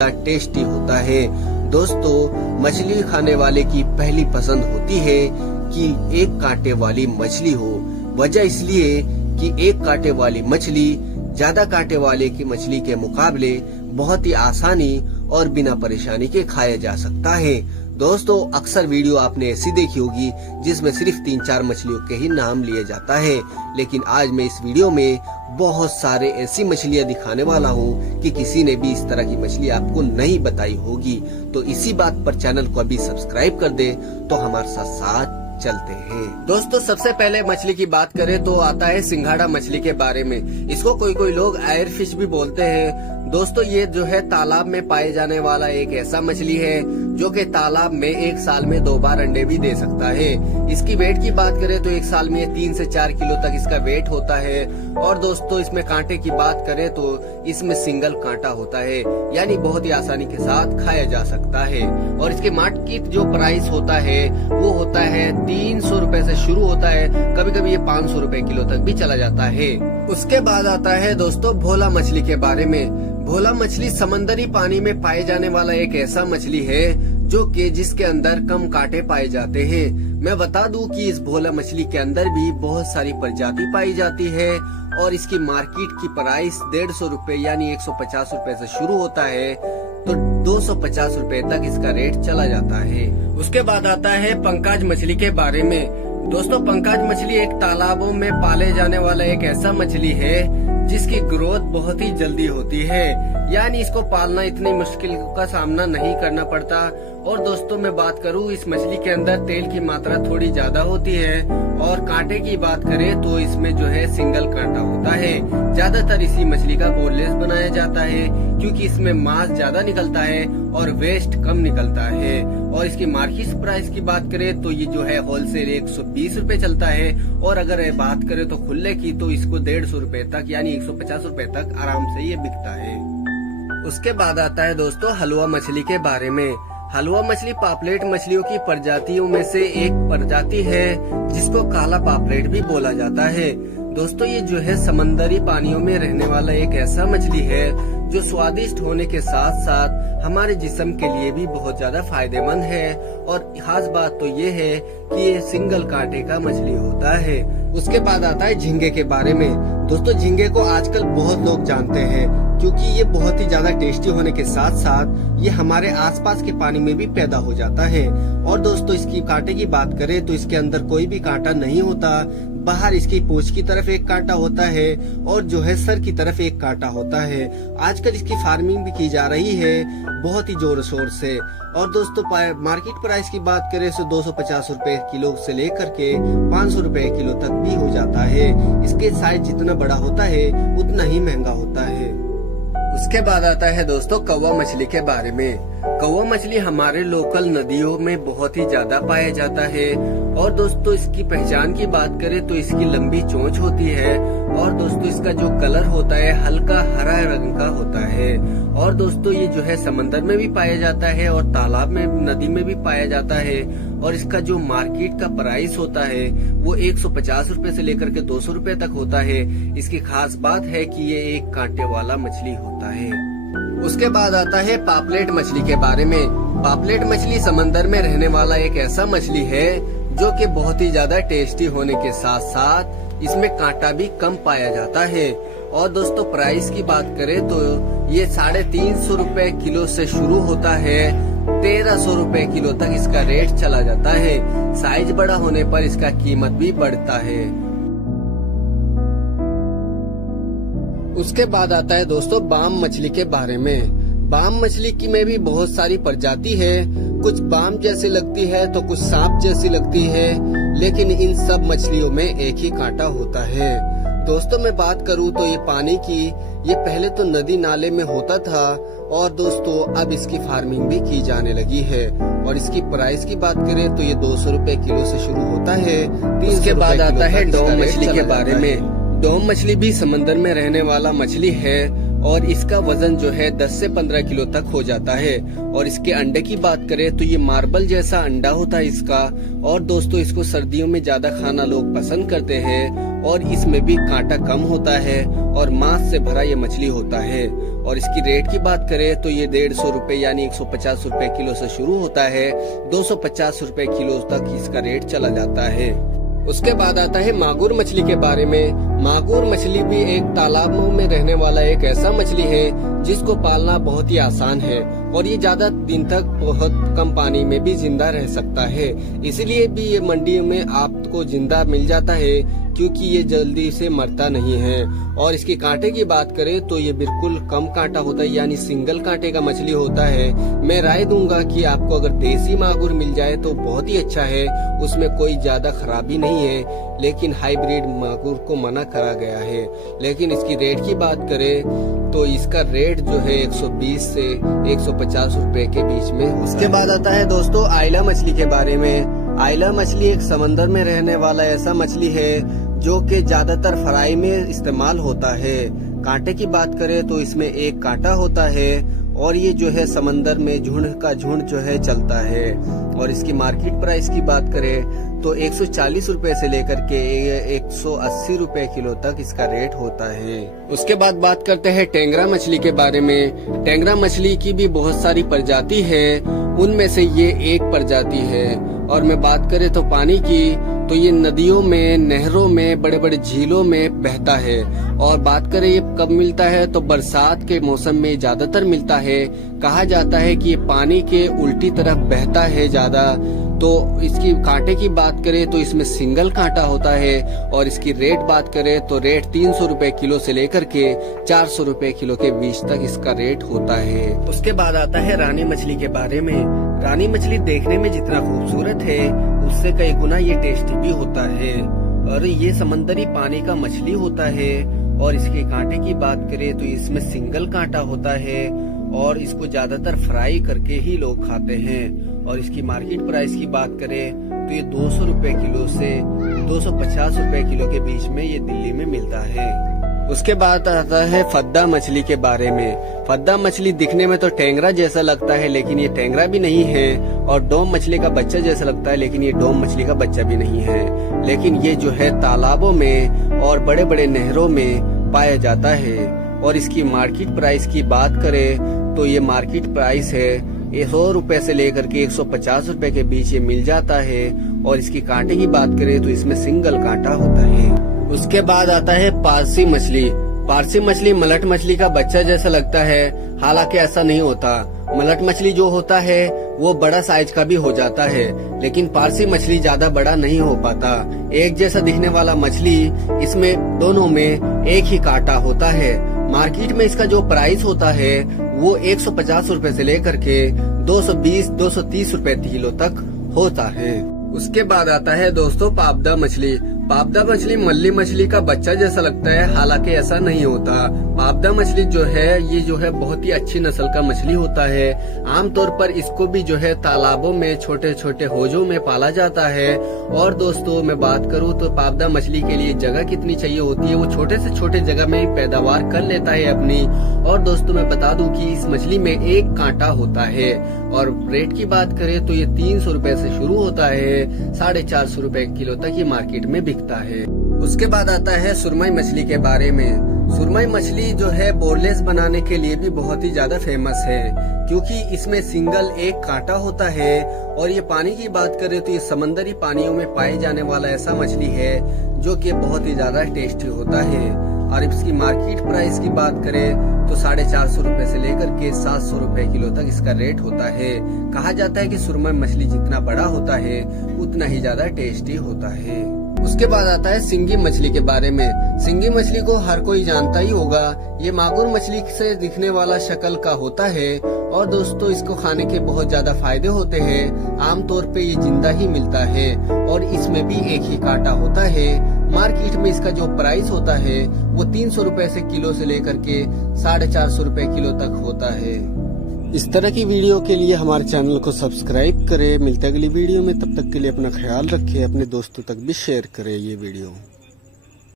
Tasty होता है। दोस्तों, मछली खाने वाले की पहली पसंद होती है कि एक कांटे वाली मछली हो। वजह इसलिए कि एक कांटे वाली मछली ज्यादा कांटे वाले की मछली के मुकाबले बहुत ही आसानी और बिना परेशानी के खाया जा सकता है। दोस्तों, अक्सर वीडियो आपने ऐसी देखी होगी जिसमें सिर्फ 3-4 मछलियों के ही नाम लिए जाता है, लेकिन आज मैं इस वीडियो में बहुत सारे ऐसी मछलियां दिखाने वाला हूं कि किसी ने भी इस तरह की मछली आपको नहीं बताई होगी। तो इसी बात पर चैनल को अभी सब्सक्राइब कर दे तो हमारे साथ साथ चलते हैं। दोस्तों, सबसे पहले मछली की बात करें तो आता है सिंघाड़ा मछली के बारे में। इसको कोई लोग एयर फिश भी बोलते हैं। दोस्तों, ये जो है तालाब में पाए जाने वाला एक ऐसा मछली है जो कि तालाब में एक साल में 2 बार अंडे भी दे सकता है। इसकी वेट की बात करें तो एक साल में 3 से 4 किलो तक इसका वेट होता है। और दोस्तों, इसमें कांटे की बात करें तो इसमें सिंगल कांटा होता है, यानी बहुत ही आसानी के साथ खाया जा सकता है। और इसके मार्केट जो प्राइस होता है वो होता है 300 रुपए से शुरू होता है, कभी कभी ये 500 रुपए किलो तक भी चला जाता है। उसके बाद आता है दोस्तों भोला मछली के बारे में। भोला मछली समंदरी पानी में पाए जाने वाला एक ऐसा मछली है जो कि जिसके अंदर कम कांटे पाए जाते हैं। मैं बता दूं कि इस भोला मछली के अंदर भी बहुत सारी प्रजाति पाई जाती है और इसकी मार्केट की प्राइस 150 रुपए यानी 150 रुपए से शुरू होता है तो 250 रुपए तक इसका रेट चला जाता है। उसके बाद आता है पंकाज मछली के बारे में। दोस्तों, पंकाज मछली एक तालाबों में पाले जाने वाला एक ऐसा मछली है जिसकी ग्रोथ बहुत ही जल्दी होती है, यानी इसको पालना इतनी मुश्किल का सामना नहीं करना पड़ता। और दोस्तों, मैं बात करूं इस मछली के अंदर तेल की मात्रा थोड़ी ज्यादा होती है। और कांटे की बात करें तो इसमें जो है सिंगल कांटा होता है। ज्यादातर इसी मछली का बोनलेस बनाया जाता है क्योंकि इसमें मांस ज्यादा निकलता है और वेस्ट कम निकलता है। और इसकी मार्केट प्राइस की बात करें तो ये जो है होलसेल 120 रुपए चलता है, और अगर बात करें तो खुले की तो इसको 150 रुपए तक यानी 150 रुपए तक आराम से ये बिकता है। उसके बाद आता है दोस्तों हलवा मछली के बारे में। हलवा मछली पापलेट मछलियों की प्रजातियों में से एक प्रजाति है जिसको काला पापलेट भी बोला जाता है। दोस्तों, ये जो है समंदरी पानियों में रहने वाला एक ऐसा मछली है जो स्वादिष्ट होने के साथ साथ हमारे जिस्म के लिए भी बहुत ज्यादा फायदेमंद है। और खास बात तो ये है कि ये सिंगल कांटे का मछली होता है। उसके बाद आता है झींगे के बारे में। दोस्तों, झींगे को आजकल बहुत लोग जानते हैं क्योंकि ये बहुत ही ज्यादा टेस्टी होने के साथ साथ ये हमारे आसपास के पानी में भी पैदा हो जाता है। और दोस्तों, इसकी कांटे की बात करें तो इसके अंदर कोई भी कांटा नहीं होता। बाहर इसकी पूंछ की तरफ एक कांटा होता है और जो है सर की तरफ एक कांटा होता है। आजकल इसकी फार्मिंग भी की जा रही है बहुत ही जोर शोर से। और दोस्तों, मार्केट प्राइस की बात करें तो 250 रुपए किलो से लेकर के 500 रुपए किलो तक भी हो जाता है। इसके साइज जितना बड़ा होता है उतना ही महंगा होता है। उसके बाद आता है दोस्तों कौवा मछली के बारे में। कौवा मछली हमारे लोकल नदियों में बहुत ही ज्यादा पाया जाता है। और दोस्तों, इसकी पहचान की बात करें तो इसकी लंबी चोंच होती है। और दोस्तों, इसका जो कलर होता है हल्का हरा रंग का होता है। और दोस्तों, ये जो है समंदर में भी पाया जाता है और तालाब में नदी में भी पाया जाता है। और इसका जो मार्केट का प्राइस होता है वो 150 रुपए से लेकर के 200 रुपए तक होता है। इसकी खास बात है कि ये एक कांटे वाला मछली होता है। उसके बाद आता है पापलेट मछली के बारे में। पापलेट मछली समंदर में रहने वाला एक ऐसा मछली है जो कि बहुत ही ज्यादा टेस्टी होने के साथ साथ इसमें कांटा भी कम पाया जाता है। और दोस्तों, प्राइस की बात करें तो ये 350 रुपए किलो से शुरू होता है, 1300 रुपए किलो तक इसका रेट चला जाता है। साइज बड़ा होने पर इसका कीमत भी बढ़ता है। उसके बाद आता है दोस्तों बाम मछली के बारे में। बाम मछली की में भी बहुत सारी प्रजाति है। कुछ बाम जैसी लगती है तो कुछ सांप जैसी लगती है, लेकिन इन सब मछलियों में एक ही कांटा होता है। दोस्तों, मैं बात करूं तो ये पानी की ये पहले तो नदी नाले में होता था और दोस्तों अब इसकी फार्मिंग भी की जाने लगी है। और इसकी प्राइस की बात करें तो ये 200 रुपए किलो से शुरू होता है। उसके बाद आता है डोम मछली के बारे में। डोम मछली भी समंदर में रहने वाला मछली है और इसका वजन जो है 10 से 15 किलो तक हो जाता है। और इसके अंडे की बात करें तो ये मार्बल जैसा अंडा होता है इसका। और दोस्तों, इसको सर्दियों में ज्यादा खाना लोग पसंद करते हैं और इसमें भी कांटा कम होता है और मांस से भरा ये मछली होता है। और इसकी रेट की बात करें तो ये 150 रुपए यानी 150 रुपए किलो से शुरू होता है, 250 रुपए किलो तक इसका रेट चला जाता है। उसके बाद आता है मागुर मछली के बारे में। मागुर मछली भी एक तालाबों में रहने वाला एक ऐसा मछली है जिसको पालना बहुत ही आसान है और ये ज्यादा दिन तक बहुत कम पानी में भी जिंदा रह सकता है। इसलिए भी ये मंडियों में आपको जिंदा मिल जाता है क्योंकि ये जल्दी से मरता नहीं है। और इसके कांटे की बात करें तो ये बिल्कुल कम कांटा होता है यानी सिंगल कांटे का मछली होता है। मैं राय दूंगा कि आपको अगर देसी मागुर मिल जाए तो बहुत ही अच्छा है, उसमें कोई ज्यादा खराबी नहीं है, लेकिन हाइब्रिड मागुर को मना करा गया है। लेकिन इसकी रेट की बात करें तो इसका रेट जो है 120 से 150 रुपए के बीच में। उसके बाद आता है दोस्तों आइला मछली के बारे में। आइला मछली एक समंदर में रहने वाला ऐसा मछली है जो कि ज्यादातर फ्राई में इस्तेमाल होता है। कांटे की बात करें तो इसमें एक कांटा होता है और ये जो है समंदर में झुंड का झुंड जो है चलता है। और इसकी मार्केट प्राइस की बात करें तो 140 रुपए से लेकर के 180 रुपए किलो तक इसका रेट होता है। उसके बाद बात करते हैं टेंगरा मछली के बारे में। टेंगरा मछली की भी बहुत सारी प्रजाति है, उनमें से ये एक प्रजाति है। और मैं बात करें तो पानी की तो ये नदियों में, नहरों में, बड़े बड़े झीलों में बहता है। और बात करें ये कब मिलता है तो बरसात के मौसम में ज्यादातर मिलता है। कहा जाता है कि ये पानी के उल्टी तरफ बहता है ज्यादा। तो इसकी कांटे की बात करें तो इसमें सिंगल कांटा होता है। और इसकी रेट बात करें तो रेट 300 रुपए किलो से लेकर के 400 रुपए किलो के बीच तक इसका रेट होता है। उसके बाद आता है रानी मछली के बारे में। रानी मछली देखने में जितना खूबसूरत है उससे कई गुना ये टेस्टी भी होता है। और ये समंदरी पानी का मछली होता है। और इसके कांटे की बात करें तो इसमें सिंगल कांटा होता है और इसको ज्यादातर फ्राई करके ही लोग खाते हैं। और इसकी मार्केट प्राइस की बात करें तो ये 200 रुपए किलो से 250 रुपए किलो के बीच में ये दिल्ली में मिलता है। उसके बाद आता है फद्दा मछली के बारे में। फद्दा मछली दिखने में तो टेंगरा जैसा लगता है लेकिन ये टेंगरा भी नहीं है। और डोम मछली का बच्चा जैसा लगता है लेकिन ये डोम मछली का बच्चा भी नहीं है। लेकिन ये जो है तालाबों में और बड़े बड़े नहरों में पाया जाता है। और इसकी मार्केट प्राइस की बात करें तो ये मार्केट प्राइस है 100 रुपए से लेकर के 150 रुपए के बीच ये मिल जाता है। और इसकी कांटे की बात करें तो इसमें सिंगल कांटा होता है। उसके बाद आता है पारसी मछली। पारसी मछली मलट मछली का बच्चा जैसा लगता है, हालांकि ऐसा नहीं होता। मलट मछली जो होता है वो बड़ा साइज का भी हो जाता है, लेकिन पारसी मछली ज्यादा बड़ा नहीं हो पाता। एक जैसा दिखने वाला मछली, इसमें दोनों में एक ही कांटा होता है। मार्केट में इसका जो प्राइस होता है वो 150 रुपए से लेकर के 220-230 रुपए किलो तक होता है। उसके बाद आता है दोस्तों पाबदा मछली। पाबदा मछली मल्ली मछली का बच्चा जैसा लगता है, हालांकि ऐसा नहीं होता। पाबदा मछली जो है ये जो है बहुत ही अच्छी नस्ल का मछली होता है। आमतौर पर इसको भी जो है तालाबों में छोटे छोटे होजों में पाला जाता है। और दोस्तों मैं बात करूं तो पाबदा मछली के लिए जगह कितनी चाहिए होती है, वो छोटे से छोटे जगह में ही पैदावार कर लेता है अपनी। और दोस्तों मैं बता दूं कि इस मछली में एक कांटा होता है। और रेट की बात करें तो ये 300 रुपए से शुरू होता है, 450 रुपए किलो तक ये मार्केट में बिकता है। उसके बाद आता है सुरमई मछली के बारे में। सुरमई मछली जो है बोरलेस बनाने के लिए भी बहुत ही ज्यादा फेमस है क्योंकि इसमें सिंगल एक कांटा होता है। और ये पानी की बात करें तो ये समंदरी पानियों में पाए जाने वाला ऐसा मछली है जो कि बहुत ही ज्यादा टेस्टी होता है। और इसकी मार्केट प्राइस की बात करें तो 450 रुपए से लेकर के 700 रुपए किलो तक इसका रेट होता है। कहा जाता है कि सुरमई मछली जितना बड़ा होता है उतना ही ज्यादा टेस्टी होता है। उसके बाद आता है सिंगी मछली के बारे में। सिंगी मछली को हर कोई जानता ही होगा। ये मागुर मछली से दिखने वाला शक्ल का होता है। और दोस्तों इसको खाने के बहुत ज्यादा फायदे होते हैं। आमतौर पे ये जिंदा ही मिलता है और इसमें भी एक ही कांटा होता है। मार्केट में इसका जो प्राइस होता है वो 300 रुपए से किलो से लेकर के 450 रुपए किलो तक होता है। इस तरह की वीडियो के लिए हमारे चैनल को सब्सक्राइब करें। मिलते अगली वीडियो में, तब तक के लिए अपना ख्याल रखें, अपने दोस्तों तक भी शेयर करें ये वीडियो।